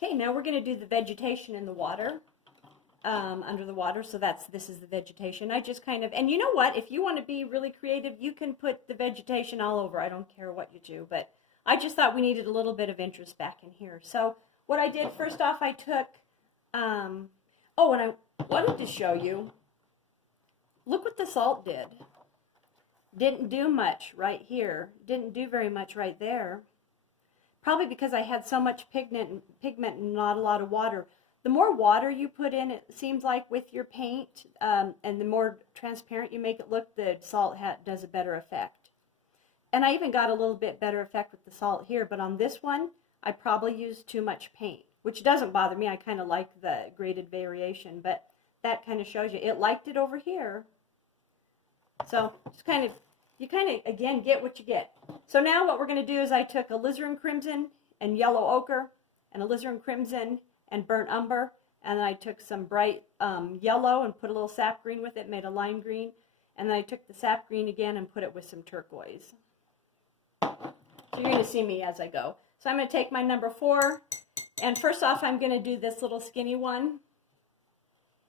Okay, now we're going to do the vegetation in the water, under the water. So this is the vegetation. I just kind of, and you know what? If you want to be really creative, you can put the vegetation all over. I don't care what you do, but I just thought we needed a little bit of interest back in here. So what I did, first off, I took, oh, and I wanted to show you, look what the salt did. Didn't do much right here. Didn't do very much right there. Probably because I had so much pigment and not a lot of water. The more water you put in, it seems like, with your paint, and the more transparent you make it look, the salt does a better effect. And I even got a little bit better effect with the salt here, but on this one, I probably used too much paint, which doesn't bother me. I kind of like the graded variation, but that kind of shows you. It liked it over here. So just kind of, you kind of, again, get what you get. So now what we're going to do is I took alizarin crimson and yellow ochre and alizarin crimson and burnt umber, and then I took some bright yellow and put a little sap green with it, made a lime green, and then I took the sap green again and put it with some turquoise. So you're going to see me as I go. So I'm going to take my number 4, and first off I'm going to do this little skinny one.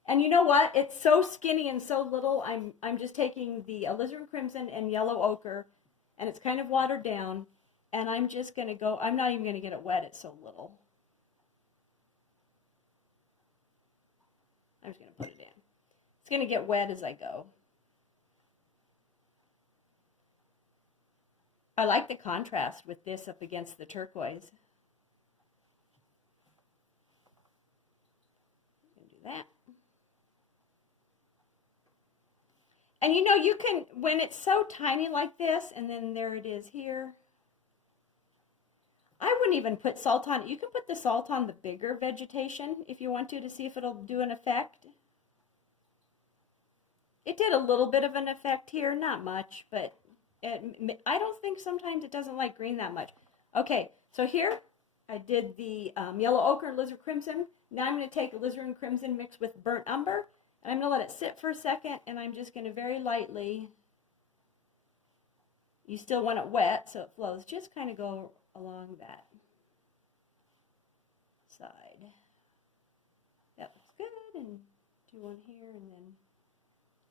And you know what? It's so skinny and so little. I'm just taking the alizarin crimson and yellow ochre, and it's kind of watered down, and I'm just going to go, I'm not even going to get it wet, it's so little. I'm just going to put it in. It's going to get wet as I go. I like the contrast with this up against the turquoise. I'm going to do that. And you know, you can, when it's so tiny like this, and then there it is here, I wouldn't even put salt on it. You can put the salt on the bigger vegetation if you want to see if it'll do an effect. It did a little bit of an effect here, not much, but I don't think sometimes it doesn't like green that much. Okay, so here I did the yellow ochre and alizarin crimson. Now I'm going to take alizarin crimson mixed with burnt umber, and I'm going to let it sit for a second, and I'm just going to very lightly, you still want it wet so it flows, just kind of go along that side. That looks good, and do one here, and then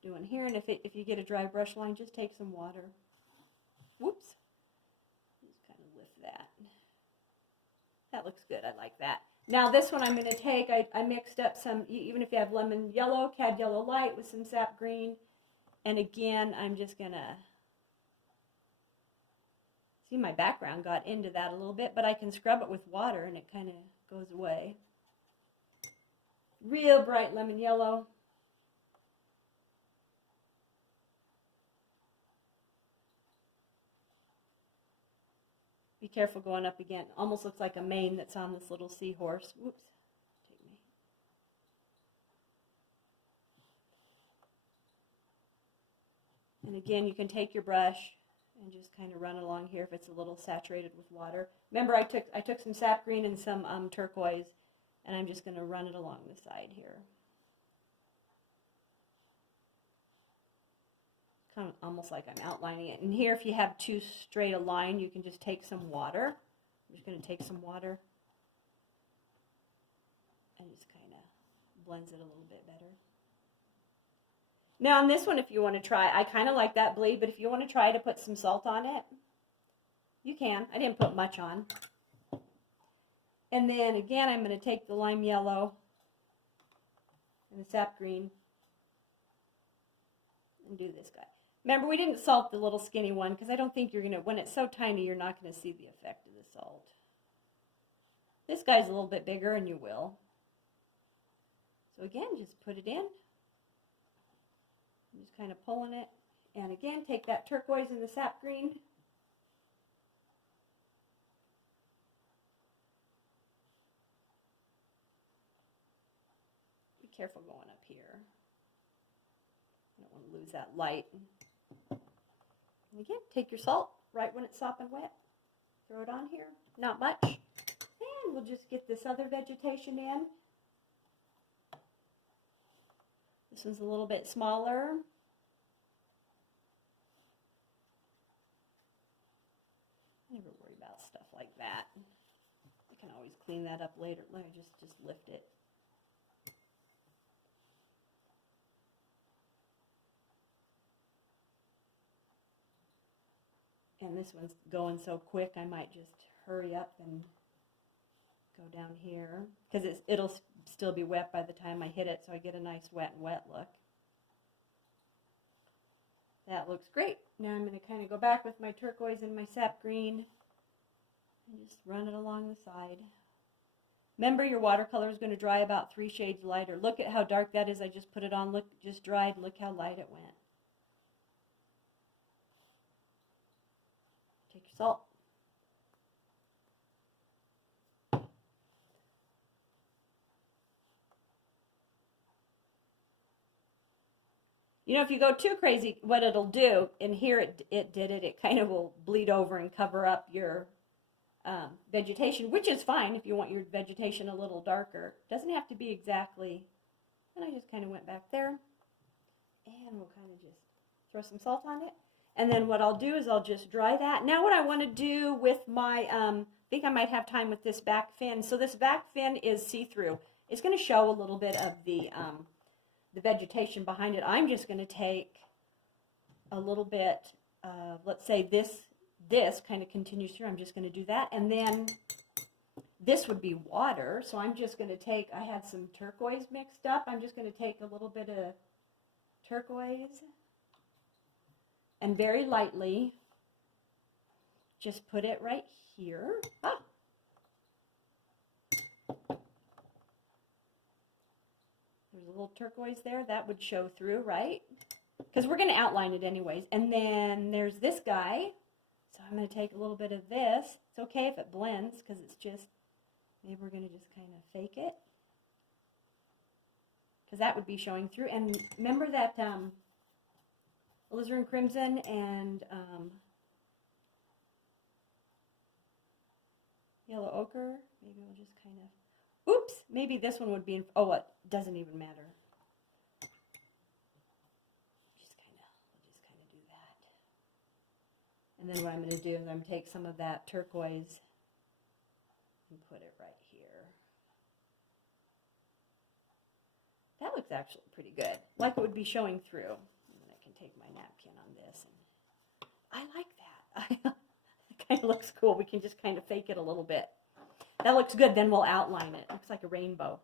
do one here, and if you get a dry brush line, just take some water. Whoops. Just kind of lift that. That looks good. I like that. Now this one I'm going to take, I mixed up some, even if you have lemon yellow, cad yellow light with some sap green. And again, I'm just going to, see my background got into that a little bit, but I can scrub it with water and it kind of goes away. Real bright lemon yellow. Be careful going up again. Almost looks like a mane that's on this little seahorse. Whoops. Take me. And again, you can take your brush and just kind of run along here if it's a little saturated with water. Remember, I took some sap green and some turquoise, and I'm just going to run it along the side here. Kind of almost like I'm outlining it. And here, if you have too straight a line, you can just take some water. I'm just going to take some water and just kind of blends it a little bit better. Now on this one, if you want to try, I kind of like that bleed, but if you want to try to put some salt on it, you can. I didn't put much on. And then again, I'm going to take the lime yellow and the sap green and do this guy. Remember, we didn't salt the little skinny one because I don't think you're going to, when it's so tiny, you're not going to see the effect of the salt. This guy's a little bit bigger, and you will. So again, just put it in. I'm just kind of pulling it. And again, take that turquoise and the sap green. Be careful going up here. I don't want to lose that light. And again, take your salt right when it's sopping wet. Throw it on here. Not much. And we'll just get this other vegetation in. This one's a little bit smaller. I never worry about stuff like that. I can always clean that up later. Let me just lift it. And this one's going so quick, I might just hurry up and go down here, because it'll still be wet by the time I hit it, so I get a nice wet and wet look. That looks great. Now I'm going to kind of go back with my turquoise and my sap green and just run it along the side. Remember, your watercolor is going to dry about 3 shades lighter. Look at how dark that is. I just put it on. Look, just dried. Look how light it went. Take your salt. You know, if you go too crazy, what it'll do, and here it did it, it kind of will bleed over and cover up your vegetation, which is fine if you want your vegetation a little darker. Doesn't have to be exactly, and I just kind of went back there, and we'll kind of just throw some salt on it. And then what I'll do is I'll just dry that. Now what I want to do with my, I think I might have time with this back fin. So this back fin is see-through. It's going to show a little bit of the vegetation behind it. I'm just going to take a little bit of, let's say this kind of continues through. I'm just going to do that. And then this would be water. So I'm just going to take, I had some turquoise mixed up. I'm just going to take a little bit of turquoise and very lightly just put it right here. Ah. There's a little turquoise there. That would show through, right? Because we're going to outline it anyways. And then there's this guy. So I'm going to take a little bit of this. It's okay if it blends, because it's just, maybe we're going to just kind of fake it. Because that would be showing through. And remember that alizarin crimson and yellow ochre? Maybe we'll just kind of, oops, maybe this one would be in, oh, it doesn't even matter. Just kind of do that. And then what I'm going to do is I'm going to take some of that turquoise and put it right here. That looks actually pretty good, like it would be showing through. And then I can take my napkin on this, and I like that. It kind of looks cool. We can just kind of fake it a little bit. That looks good. Then we'll outline it. Looks like a rainbow.